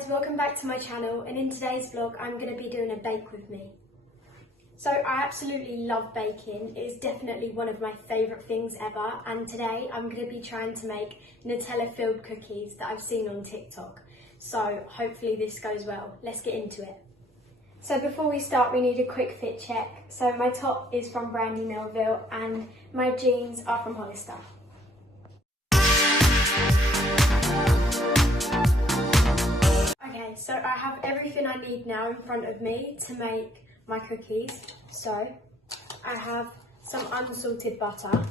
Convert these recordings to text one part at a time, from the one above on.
guys, welcome back to my channel, and in today's vlog I'm going to be doing a bake with me. So I absolutely love baking. It is definitely one of my favourite things ever, and today I'm going to be trying to make Nutella filled cookies that I've seen on TikTok. So hopefully this goes well. Let's get into it. So before we start we need a quick fit check. So my top is from Brandy Melville and my jeans are from Hollister. Okay, so I have everything I need now in front of me to make my cookies. So I have some unsalted butter,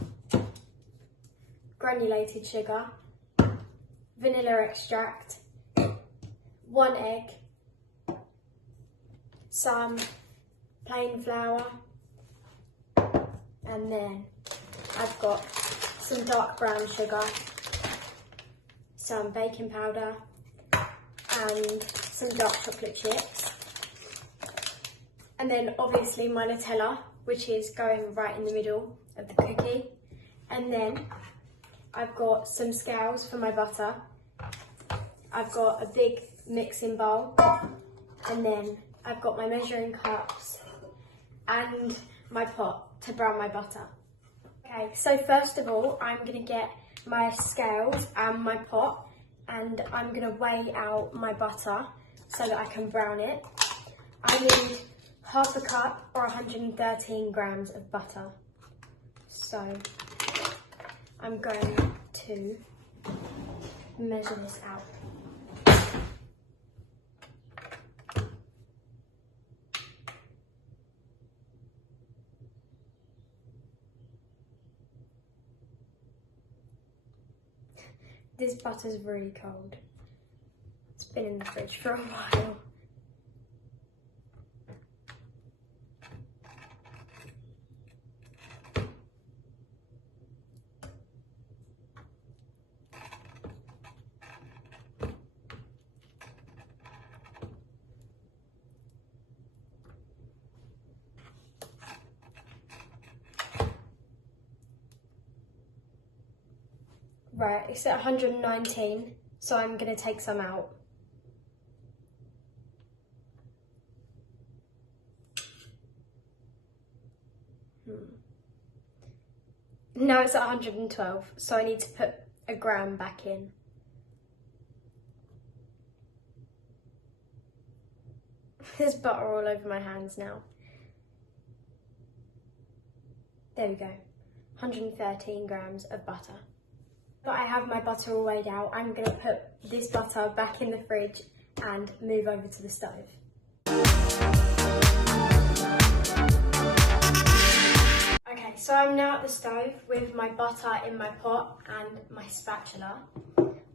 granulated sugar, vanilla extract, 1 egg, some plain flour, and then I've got some dark brown sugar, some baking powder, and some dark chocolate chips, and then obviously my Nutella, which is going right in the middle of the cookie, and then I've got some scales for my butter, I've got a big mixing bowl, and then I've got my measuring cups and my pot to brown my butter. Okay, so first of all I'm going to get my scales and my pot, and I'm going to weigh out my butter so that I can brown it. I need half a cup or 113 grams of butter. So I'm going to measure this out. This butter's really cold. It's been in the fridge for a while. Right, it's at 119, so I'm going to take some out. Now it's at 112, so I need to put a gram back in. There's butter all over my hands now. There we go, 113 grams of butter. But I have my butter all weighed out. I'm going to put this butter back in the fridge and move over to the stove. Okay, so I'm now at the stove with my butter in my pot and my spatula.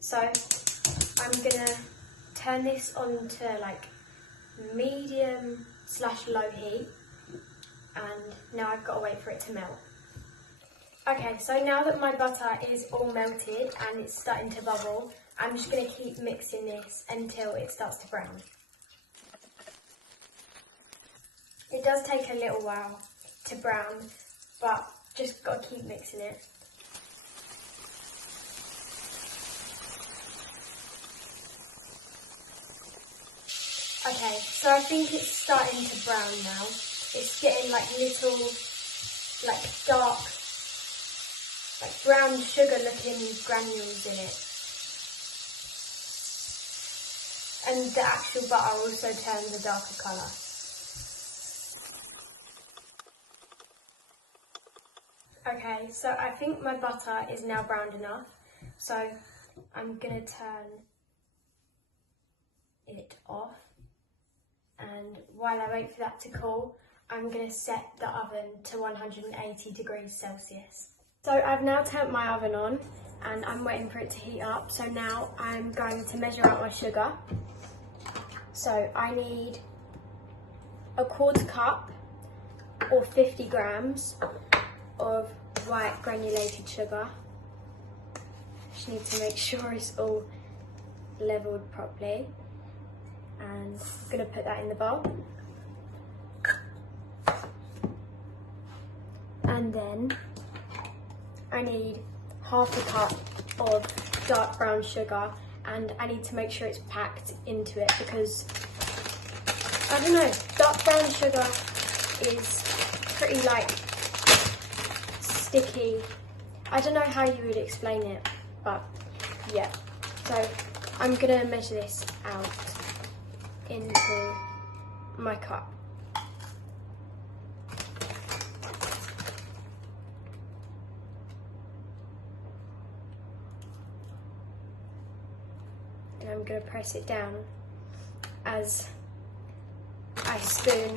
So I'm going to turn this on to like medium/low heat, and now I've got to wait for it to melt. Okay, so now that my butter is all melted and it's starting to bubble, I'm just going to keep mixing this until it starts to brown. It does take a little while to brown, but just got to keep mixing it. Okay, so I think it's starting to brown now. It's getting like little, like dark, like brown sugar looking granules in it. And the actual butter also turns a darker colour. Okay, so I think my butter is now browned enough, so I'm going to turn it off, and while I wait for that to cool, I'm going to set the oven to 180 degrees Celsius. So I've now turned my oven on and I'm waiting for it to heat up. So now I'm going to measure out my sugar. So I need a 1/4 cup or 50 grams of white granulated sugar. Just need to make sure it's all leveled properly. And I'm going to put that in the bowl. And then I need half a cup of dark brown sugar and I need to make sure it's packed into it because, I don't know, dark brown sugar is pretty like sticky. I don't know how you would explain it, but yeah. So I'm gonna measure this out into my cup. And I'm going to press it down as I spoon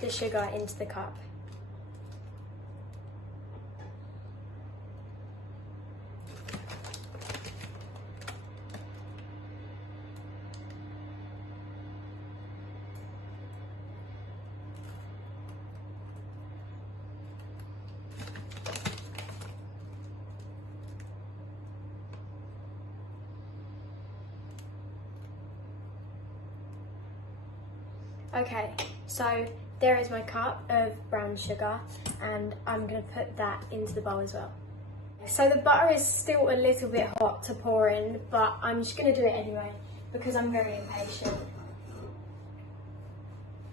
the sugar into the cup. Okay, so there is my cup of brown sugar and I'm going to put that into the bowl as well. So the butter is still a little bit hot to pour in, but I'm just going to do it anyway because I'm very impatient.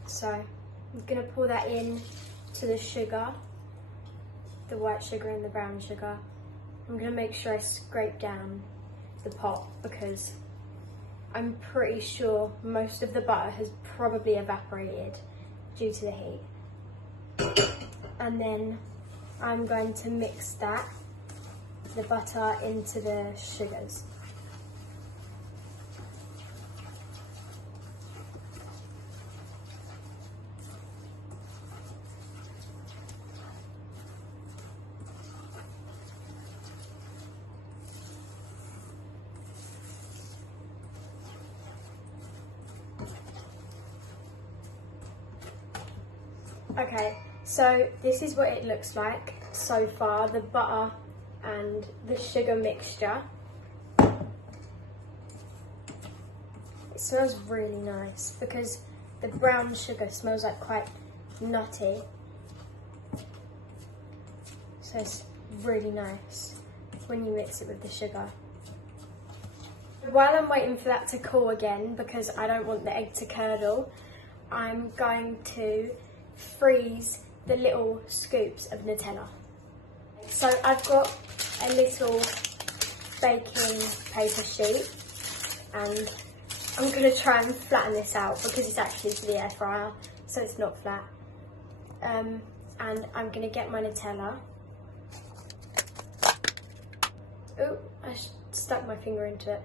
So I'm going to pour that in to the sugar, the white sugar and the brown sugar. I'm going to make sure I scrape down the pot because I'm pretty sure most of the butter has probably evaporated due to the heat. And then I'm going to mix that, the butter into the sugars. Okay, so this is what it looks like so far, the butter and the sugar mixture. It smells really nice because the brown sugar smells like quite nutty. So it's really nice when you mix it with the sugar. While I'm waiting for that to cool again, because I don't want the egg to curdle, I'm going to freeze the little scoops of Nutella. So I've got a little baking paper sheet and I'm going to try and flatten this out because it's actually for the air fryer, so it's not flat. And I'm going to get my Nutella. Oh, I stuck my finger into it.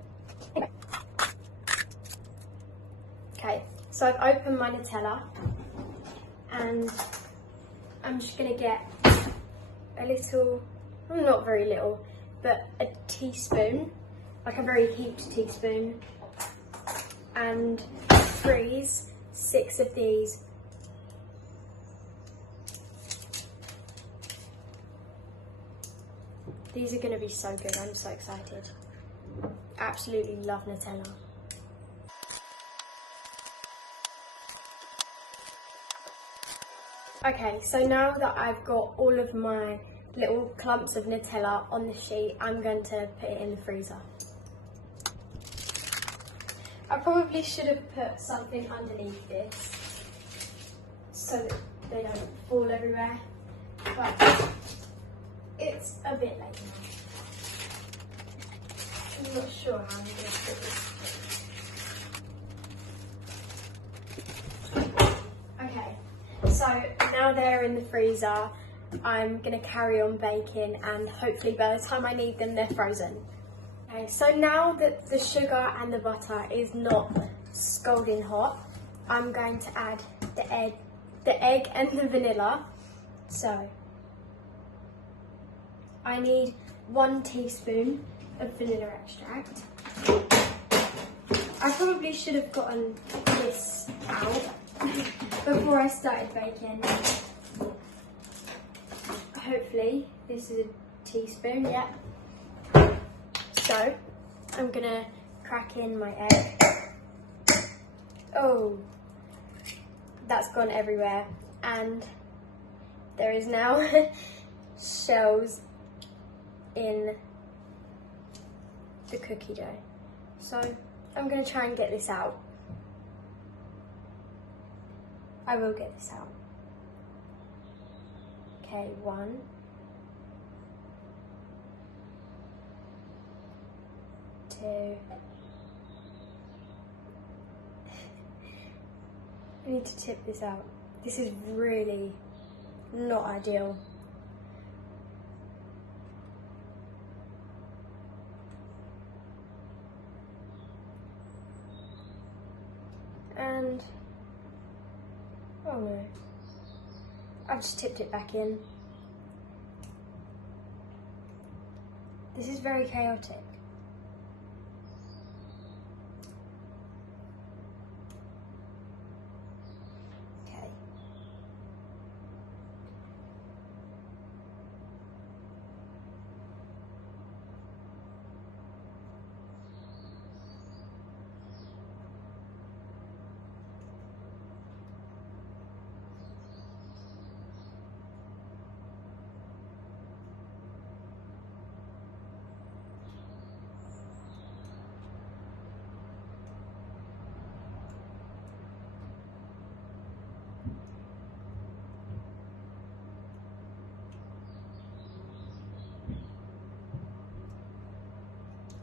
Okay, so I've opened my Nutella. And I'm just going to get a little, not very little, but a teaspoon, like a very heaped teaspoon, and freeze 6 of these. These are going to be so good, I'm so excited. Absolutely love Nutella. Okay, so now that I've got all of my little clumps of Nutella on the sheet, I'm going to put it in the freezer. I probably should have put something underneath this so that they don't fall everywhere, but it's a bit late now. I'm not sure how I'm going to put this. So now they're in the freezer, I'm going to carry on baking and hopefully by the time I need them they're frozen. Okay, so now that the sugar and the butter is not scalding hot, I'm going to add the egg and the vanilla. So I need 1 teaspoon of vanilla extract. I probably should have gotten this out before I started baking. Hopefully this is a teaspoon, yeah. So I'm gonna crack in my egg. Oh, that's gone everywhere, and there is now shells in the cookie dough. So I'm going to try and get this out. I will get this out. Okay, 1. 2. I need to tip this out. This is really not ideal. And, oh no, I've just tipped it back in. This is very chaotic. Okay.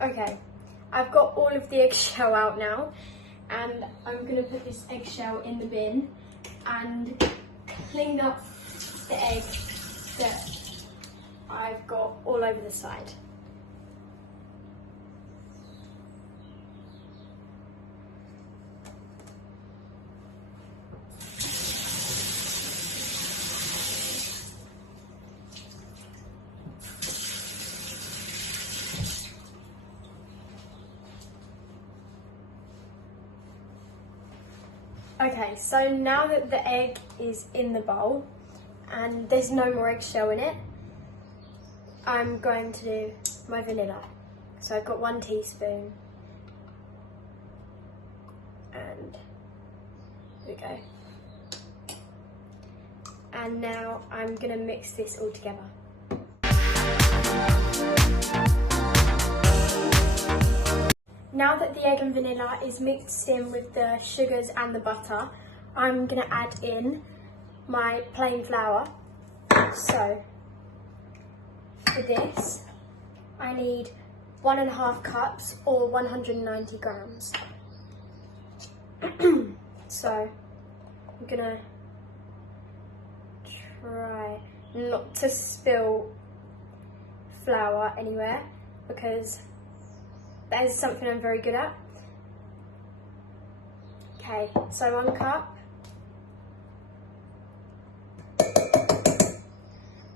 Okay, I've got all of the eggshell out now, and I'm going to put this eggshell in the bin and clean up the egg that I've got all over the side. Okay, so now that the egg is in the bowl and there's no more eggshell in it, I'm going to do my vanilla. So I've got 1 teaspoon, and there we go. And now I'm going to mix this all together. Now that the egg and vanilla is mixed in with the sugars and the butter, I'm going to add in my plain flour. So for this, I need 1.5 cups or 190 grams. So I'm going to try not to spill flour anywhere, because that is something I'm very good at. Okay, so 1 cup.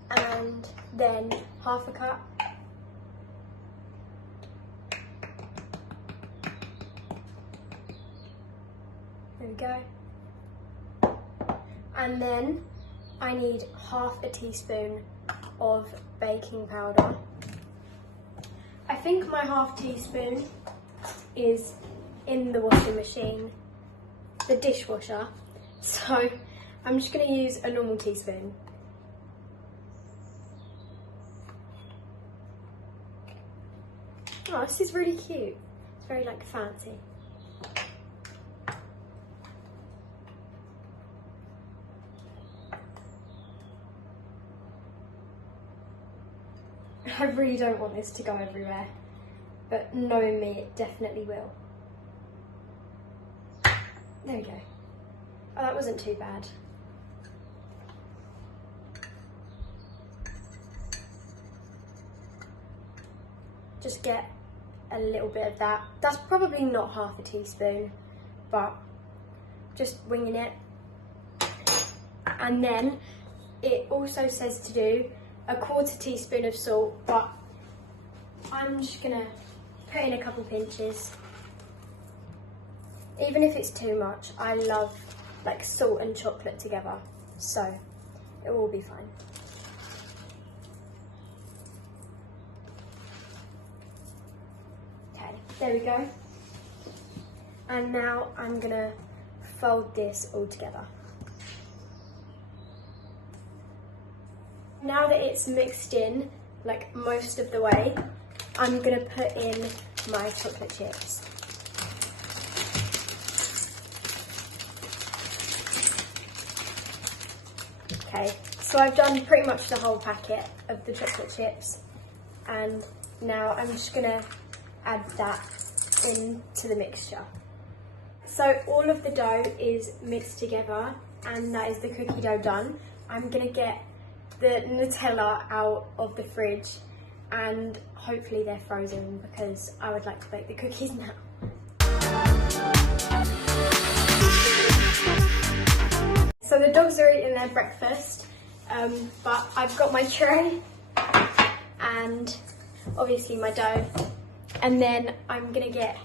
And then 1/2 cup. There we go. And then I need 1/2 teaspoon of baking powder. I think my 1/2 teaspoon is in the washing machine, the dishwasher, so I'm just going to use a normal teaspoon. Oh, this is really cute. It's very like fancy. I really don't want this to go everywhere, but knowing me, it definitely will. There we go. Oh, that wasn't too bad. Just get a little bit of that. That's probably not 1/2 teaspoon, but just winging it. And then it also says to do 1/4 teaspoon of salt, but I'm just gonna put in a couple pinches. Even if it's too much, I love like salt and chocolate together, so it will be fine. Okay, there we go. And now I'm gonna fold this all together. Now that it's mixed in, like most of the way, I'm gonna put in my chocolate chips. Okay, so I've done pretty much the whole packet of the chocolate chips, and now I'm just gonna add that into the mixture. So all of the dough is mixed together, and that is the cookie dough done. I'm gonna get the Nutella out of the fridge, and hopefully they're frozen because I would like to bake the cookies now. So the dogs are eating their breakfast, but I've got my tray and obviously my dough, and then I'm gonna get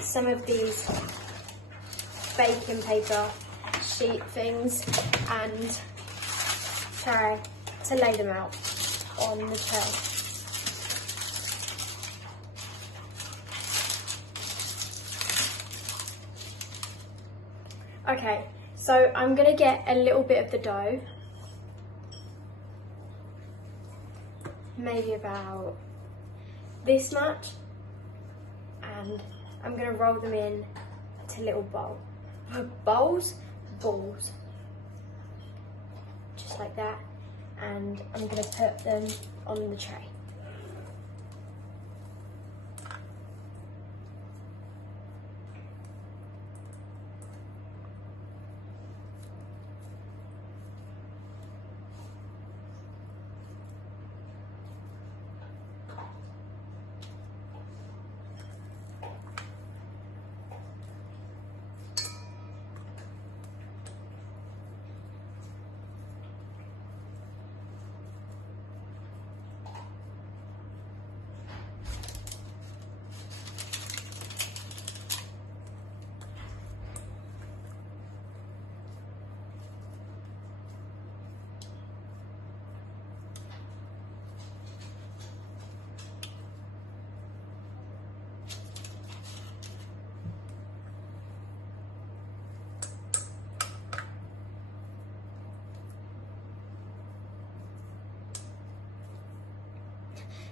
some of these baking paper sheet things and try to lay them out on the tray. Okay, so I'm gonna get a little bit of the dough, maybe about this much, and I'm gonna roll them in to little balls, just like that, and I'm gonna put them on the tray.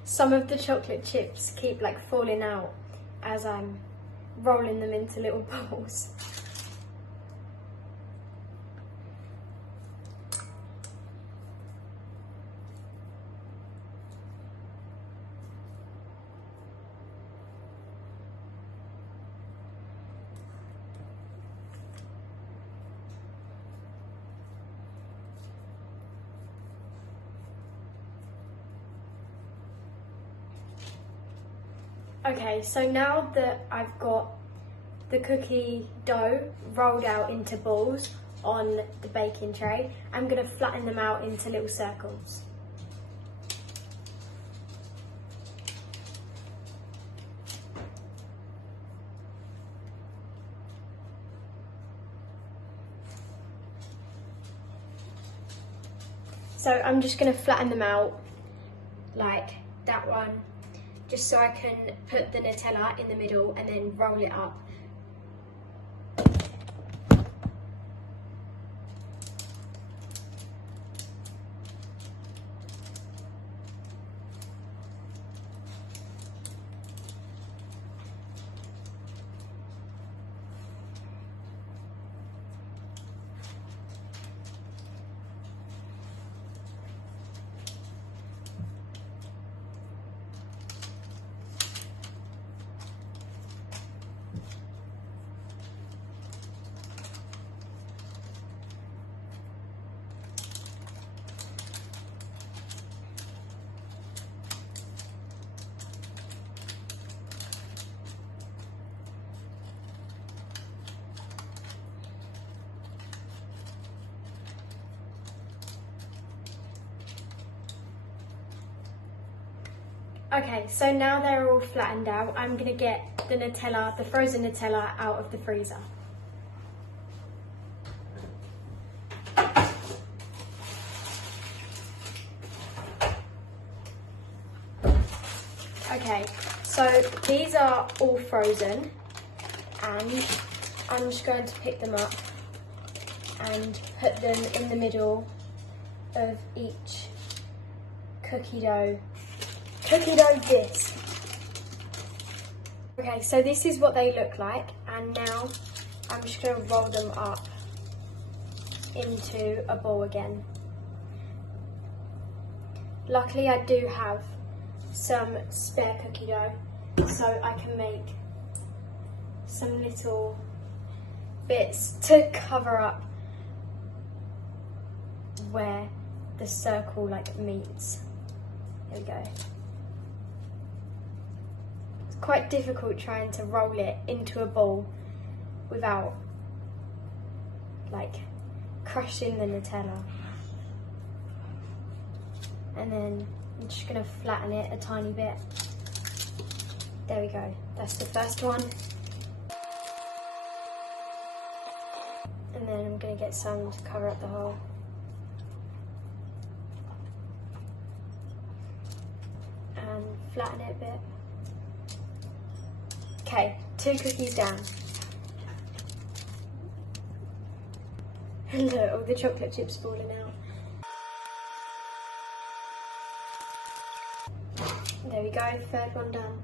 Some of the chocolate chips keep like falling out as I'm rolling them into little balls. Okay, so now that I've got the cookie dough rolled out into balls on the baking tray, I'm going to flatten them out into little circles. So I'm just going to flatten them out like that one, just so I can put the Nutella in the middle and then roll it up. Okay, so now they're all flattened out, I'm going to get the Nutella, the frozen Nutella, out of the freezer. Okay, so these are all frozen, and I'm just going to pick them up and put them in the middle of each cookie dough disc. Okay, so this is what they look like, and now I'm just going to roll them up into a ball again. Luckily I do have some spare cookie dough, so I can make some little bits to cover up where the circle like meets. There we go. It's quite difficult trying to roll it into a ball without like crushing the Nutella. And then I'm just going to flatten it a tiny bit. There we go, that's the first one. And then I'm going to get some to cover up the hole. And flatten it a bit. Okay, 2 cookies down. And look, all the chocolate chips falling out. There we go, 3rd one done.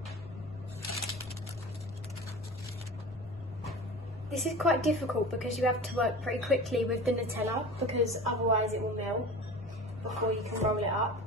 This is quite difficult because you have to work pretty quickly with the Nutella because otherwise it will melt before you can roll it up.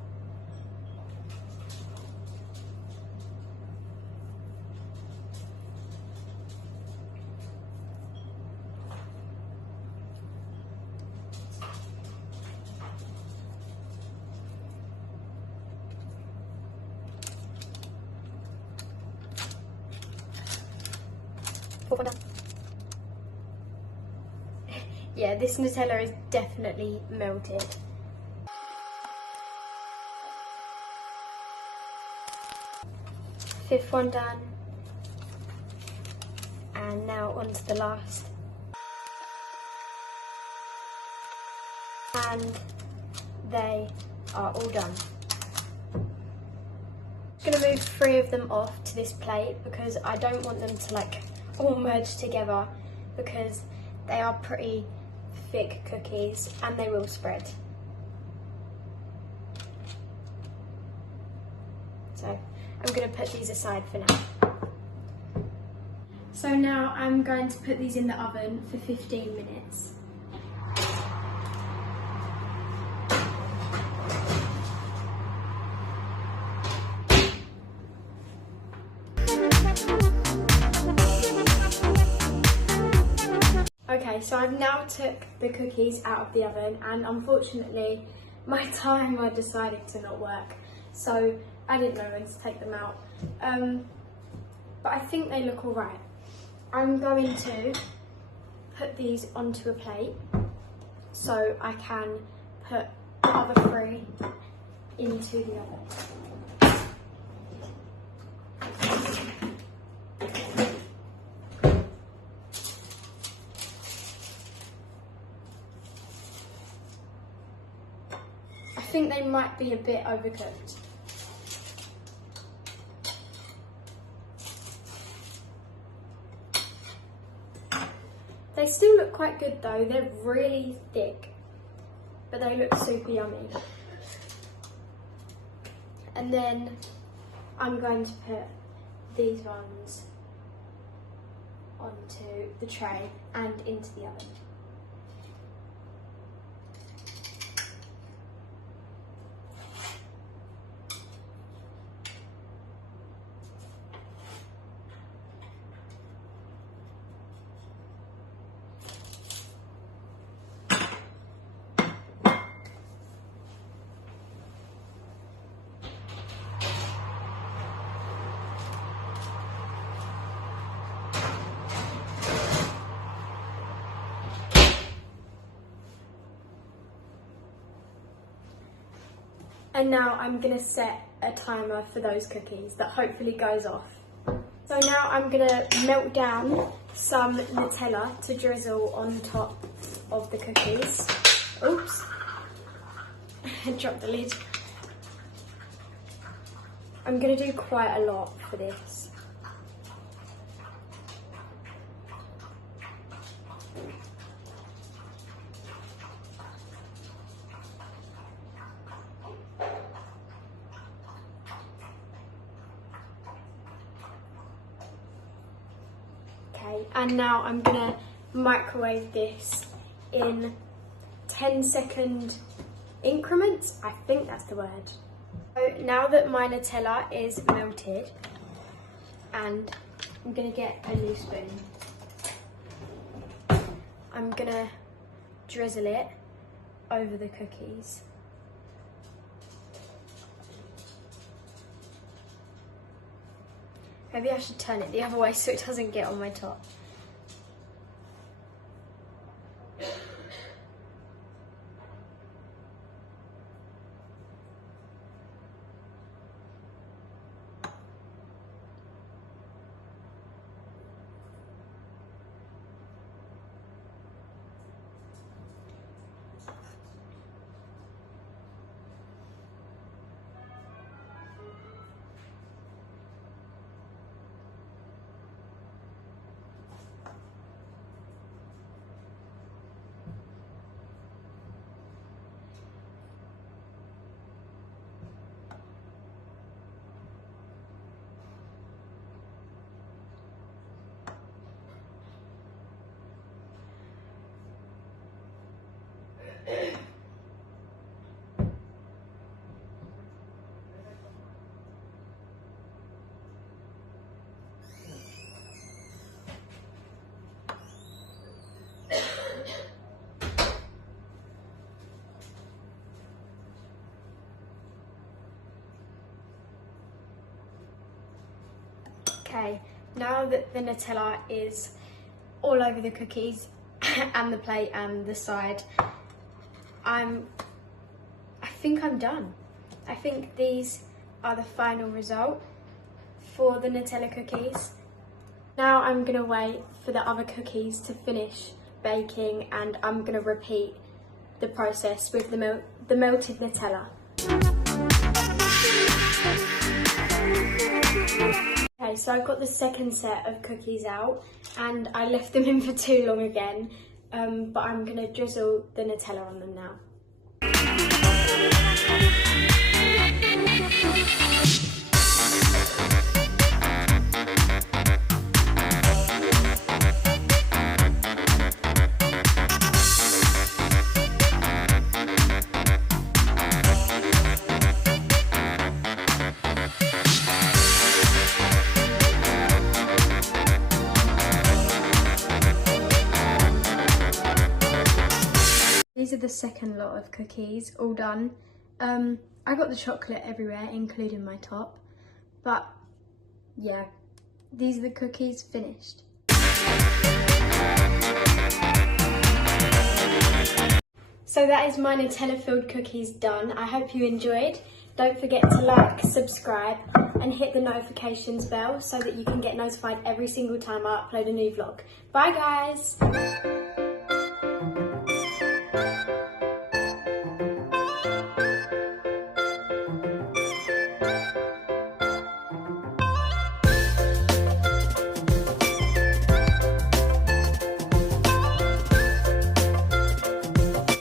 Yeah, this Nutella is definitely melted. Fifth one done. And now on to the last. And they are all done. I'm going to move 3 of them off to this plate because I don't want them to like all merge together because they are pretty thick cookies and they will spread. So I'm going to put these aside for now. So now I'm going to put these in the oven for 15 minutes. Okay, so I've now took the cookies out of the oven and unfortunately my timer decided to not work, so I didn't know when to take them out. But I think they look alright. I'm going to put these onto a plate so I can put the other 3 into the oven. I think they might be a bit overcooked. They still look quite good though, they're really thick, but they look super yummy. And then I'm going to put these ones onto the tray and into the oven. And now I'm going to set a timer for those cookies that hopefully goes off. So now I'm going to melt down some Nutella to drizzle on top of the cookies. Oops, I dropped the lid. I'm going to do quite a lot for this. Okay, and now I'm gonna microwave this in 10-second increments. I think that's the word. So now that my Nutella is melted, and I'm gonna get a new spoon. I'm gonna drizzle it over the cookies. Maybe I should turn it the other way so it doesn't get on my top. Okay, now that the Nutella is all over the cookies and the plate and the side, I think I'm done. I think these are the final result for the Nutella cookies. Now I'm gonna wait for the other cookies to finish baking, and I'm gonna repeat the process with the melted Nutella. Okay, so I've got the second set of cookies out, and I left them in for too long again, but I'm gonna drizzle the Nutella on them now. These are the second lot of cookies, all done. I got the chocolate everywhere, including my top. But yeah, these are the cookies finished. So that is my Nutella filled cookies done. I hope you enjoyed. Don't forget to like, subscribe and hit the notifications bell so that you can get notified every single time I upload a new vlog. Bye guys!